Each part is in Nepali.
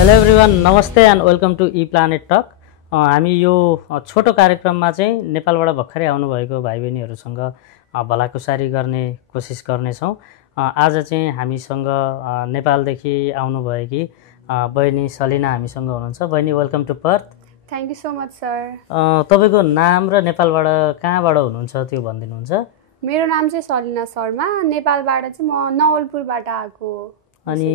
हेलो एभ्रिवान, नमस्ते and welcome to E planet talk. हामी यो छोटो कार्यक्रममा चाहिँ नेपालबाट भर्खरै आउनुभएको भाइ बहिनीहरूसँग भलाकुसारी गर्ने कोसिस गर्नेछौँ। आज चाहिँ हामीसँग नेपालदेखि आउनुभएकी बहिनी सलिना हामीसँग हुनुहुन्छ। बहिनी, welcome to Perth. Thank you so much sir. तपाईँको नाम र नेपालबाट कहाँबाट हुनुहुन्छ त्यो भनिदिनुहुन्छ? मेरो नाम चाहिँ सलिना शर्मा, नेपालबाट चाहिँ म नवलपुरबाट आएको। अनि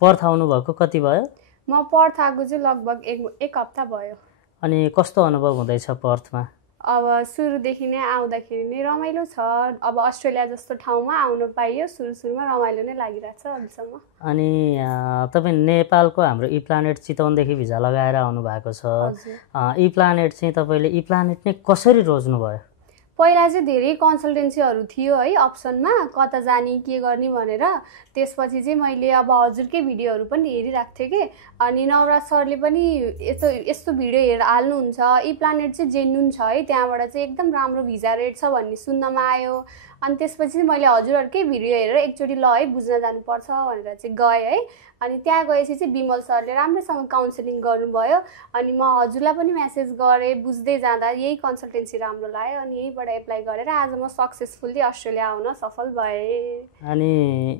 पर्थ आउनुभएको कति भयो? म पर्थ आएको चाहिँ लगभग एक हप्ता भयो। अनि कस्तो अनुभव हुँदैछ पर्थमा? अब सुरुदेखि नै आउँदाखेरि नै रमाइलो छ। अब अस्ट्रेलिया जस्तो ठाउँमा आउनु पाइयो, सुरुमा रमाइलो नै लागिरहेछ अहिलेसम्म। अनि तपाईँ नेपालको हाम्रो ई प्लानेट चितवनदेखि भिजा लगाएर आउनु भएको छ। ई प्लानेट चाहिँ तपाईँले ई प्लानेट नै कसरी रोज्नुभयो? पहिला चाहिँ धेरै कन्सल्टेन्सीहरू थियो है अप्सनमा, कता जाने के गर्ने भनेर। त्यसपछि चाहिँ मैले अब हजुरकै भिडियोहरू पनि हेरिरहेको थिएँ कि, अनि नवराज सरले पनि यस्तो भिडियो हाल्नुहुन्छ। ई प्लानेट चाहिँ जेन्युन छ है, त्यहाँबाट चाहिँ एकदम राम्रो भिजा रेट छ भन्ने सुन्नमा आयो। अनि त्यसपछि मैले हजुरहरूकै भिडियो हेरेर एकचोटि ल है बुझ्न जानुपर्छ भनेर चाहिँ गएँ है। अनि त्यहाँ गएपछि चाहिँ विमल सरले राम्रोसँग काउन्सिलिङ गर्नुभयो। अनि म हजुरलाई पनि मेसेज गरेँ, बुझ्दै जाँदा यही कन्सल्टेन्सी राम्रो लाग्यो अनि यहीबाट एप्लाई गरेर आज म सक्सेसफुल्ली अस्ट्रेलिया आउन सफल भएँ। अनि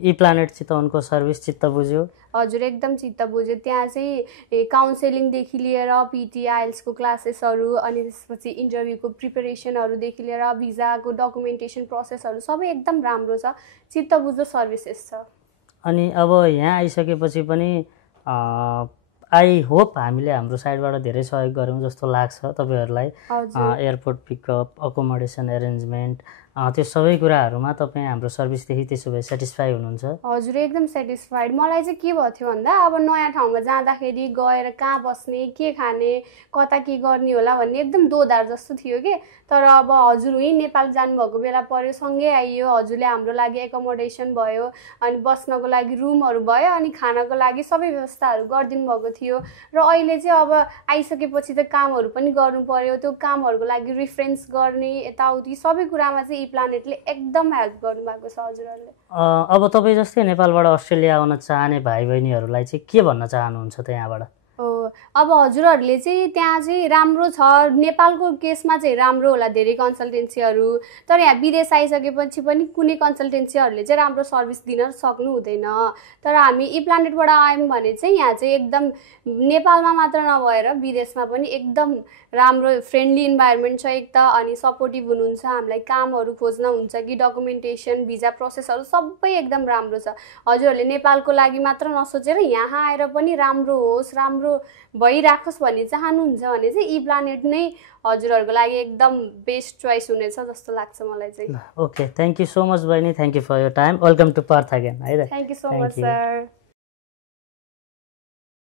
ई प्लानेट चितवनको सर्भिस चित्त बुझ्यो? हजुर, एकदम चित्त बुझ्यो। त्यहाँ चाहिँ काउन्सेलिङदेखि लिएर पिटी आइएल्सको क्लासेसहरू, अनि त्यसपछि इन्टरभ्यूको प्रिपरेसनहरूदेखि लिएर भिजाको डकुमेन्टेसन प्रोसेसहरू सबै एकदम राम्रो छ, चित्त बुझ्दो सर्भिसेस छ। अनि अब यहाँ आइसकेपछि पनि आई होप हामीले हाम्रो साइडबाट धेरै सहयोग गऱ्यौँ जस्तो लाग्छ तपाईँहरूलाई। एयरपोर्ट पिकअप, अकोमोडेसन एरेन्जमेन्ट, त्यो सबै कुराहरूमा तपाईँ हाम्रो सर्भिसदेखि त्यसो भए सेटिस्फाई हुनुहुन्छ? हजुर, एकदम सेटिस्फाइड। मलाई चाहिँ के भयो थियो भन्दा अब नयाँ ठाउँमा जाँदाखेरि गएर कहाँ बस्ने, के खाने, कता के गर्ने होला भन्ने एकदम दोधार जस्तो थियो कि। तर अब हजुर यहीँ नेपाल जानुभएको बेला पर्यो, सँगै आइयो, हजुरले हाम्रो लागि एकोमोडेसन भयो, अनि बस्नको लागि रुमहरू भयो, अनि खानाको लागि सबै व्यवस्थाहरू गरिदिनु भएको थियो। र अहिले चाहिँ अब आइसकेपछि त कामहरू पनि गर्नु पर्यो, त्यो कामहरूको लागि रिफरेन्स गर्ने यताउति सबै कुरामा चाहिँ ई प्लानेटले एकदम हेल्प गर्नुभएको छ हजुरहरूले। अब तपाईँ जस्तै नेपालबाट अस्ट्रेलिया आउन चाहने भाइ बहिनीहरूलाई चाहिँ के भन्न चाहनुहुन्छ त यहाँबाट? अब हजुरहरूले चाहिँ त्यहाँ चाहिँ राम्रो छ, नेपालको केसमा चाहिँ राम्रो होला धेरै कन्सल्टेन्सीहरू, तर यहाँ विदेश आइसकेपछि पनि कुनै कन्सल्टेन्सीहरूले चाहिँ राम्रो सर्भिस दिन सक्नु हुँदैन। तर हामी ई प्लानेटबाट आयौँ भने चाहिँ यहाँ चाहिँ एकदम नेपालमा मात्र नभएर विदेशमा पनि एकदम राम्रो फ्रेन्डली इन्भाइरोमेन्ट छ एक त, अनि सपोर्टिभ हुनुहुन्छ, हामीलाई कामहरू खोज्न हुन्छ कि डकुमेन्टेसन भिजा प्रोसेसहरू सबै एकदम राम्रो छ। हजुरहरूले नेपालको लागि मात्र नसोचेर यहाँ आएर पनि राम्रो होस्, राम्रो भइराखोस् भन्ने चाहनुहुन्छ भने चाहिँ ई प्लानेट नै हजुरहरूको लागि एकदम बेस्ट चोइस हुनेछ जस्तो लाग्छ मलाई चाहिँ। Okay, thank you so much बहिनी, thank you for your time. Welcome to Perth again है त। Thank you so much sir.